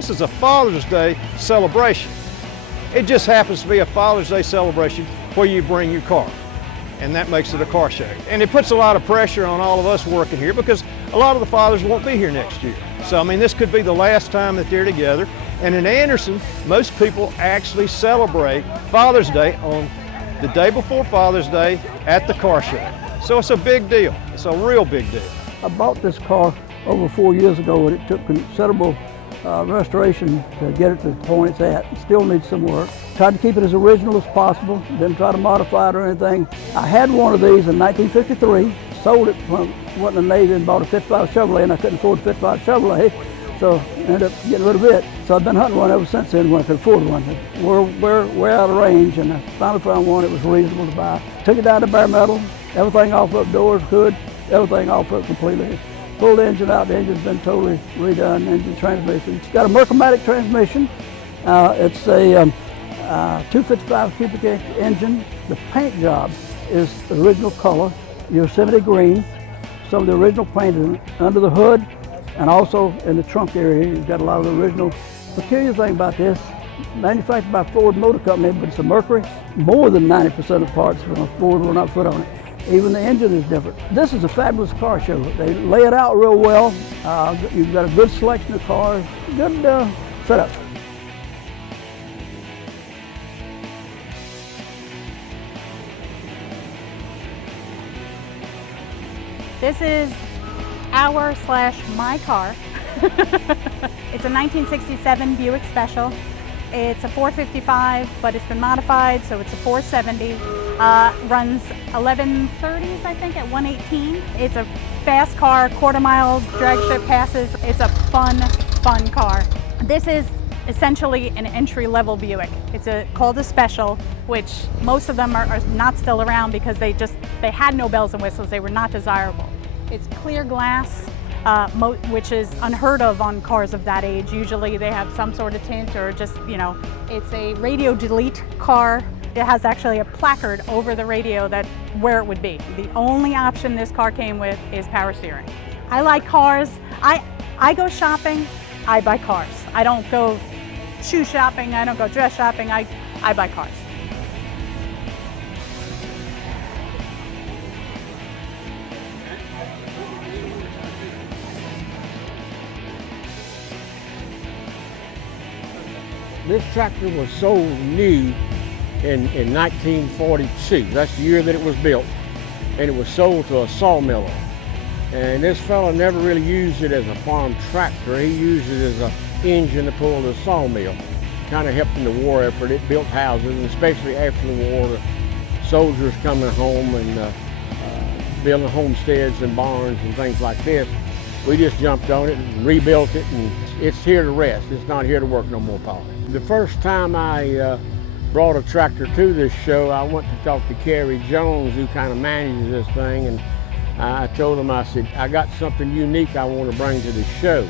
This is a Father's Day celebration. It just happens to be a Father's Day celebration where you bring your car, and that makes it a car show. And it puts a lot of pressure on all of us working here because a lot of the fathers won't be here next year. So, I mean, this could be the last time that they're together. And in Anderson, most people actually celebrate Father's Day on the day before Father's Day at the car show. So it's a big deal. It's a real big deal. I bought this car over 4 years ago, and it took considerable restoration to get it to the point it's at. It still needs some work. Tried to keep it as original as possible, didn't try to modify it or anything. I had one of these in 1953, sold it when I went in the Navy and bought a 55 Chevrolet, and I couldn't afford a 55 Chevrolet, so I ended up getting rid of it. So I've been hunting one ever since then when I could afford one. We're out of range, and I finally found one that was reasonable to buy. Took it down to bare metal, everything off up, doors, hood, everything off up completely. Pulled the engine out, the engine's been totally redone, engine transmission. It's got a Mercomatic transmission. It's a 255 cubic inch engine. The paint job is the original color, Yosemite green. Some of the original paint is under the hood and also in the trunk area. You've got a lot of the original. Peculiar thing about this, manufactured by Ford Motor Company, but it's a Mercury. More than 90% of the parts from Ford will not fit on it. Even the engine is different. This is a fabulous car show. They lay it out real well. You've got a good selection of cars, good setup. This is my car. It's a 1967 Buick Special. It's a 455, but it's been modified, so it's a 470. Runs 1130s, I think, at 118. It's a fast car, quarter-mile drag strip passes. It's a fun car. This is essentially an entry-level Buick. It's called a Special, which most of them are not still around because they had no bells and whistles. They were not desirable. It's clear glass, which is unheard of on cars of that age. Usually they have some sort of tint or just, it's a radio delete car. It has actually a placard over the radio where it would be. The only option this car came with is power steering. I like cars. I go shopping, I buy cars. I don't go shoe shopping, I don't go dress shopping, I buy cars. This tractor was sold new in 1942. That's the year that it was built. And it was sold to a sawmiller. And this fella never really used it as a farm tractor. He used it as an engine to pull the sawmill. Kind of helped in the war effort. It built houses, and especially after the war, the soldiers coming home and building homesteads and barns and things like this. We just jumped on it and rebuilt it, and it's here to rest. It's not here to work no more, Paul. The first time I brought a tractor to this show, I went to talk to Kerry Jones, who kind of manages this thing, and I told him, I said, I got something unique I want to bring to the show.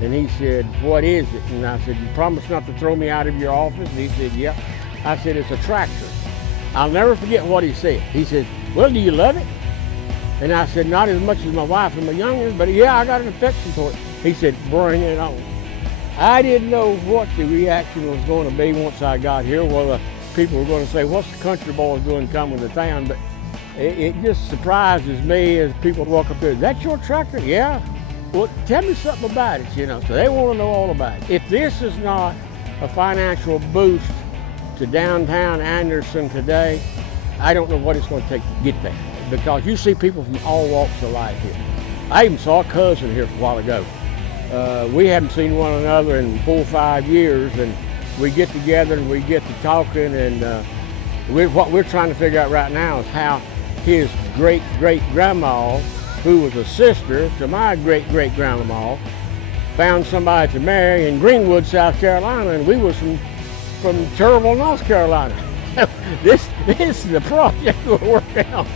And he said, what is it? And I said, you promise not to throw me out of your office? And he said, yep. I said, it's a tractor. I'll never forget what he said. He said, well, do you love it? And I said, not as much as my wife and my youngest, but yeah, I got an affection for it. He said, bring it on. I didn't know what the reaction was going to be once I got here. Well, people were going to say, what's the country boys doing coming to town? But it just surprises me as people walk up there, is that your tractor? Yeah. Well, tell me something about it, So they want to know all about it. If this is not a financial boost to downtown Anderson today, I don't know what it's going to take to get there. Because you see people from all walks of life here. I even saw a cousin here a while ago. We haven't seen one another in 4 or 5 years, and we get together and we get to talking, and what we're trying to figure out right now is how his great-great-grandma, who was a sister to my great-great-grandma, found somebody to marry in Greenwood, South Carolina, and we was from Turville, North Carolina. This is the project we're working on.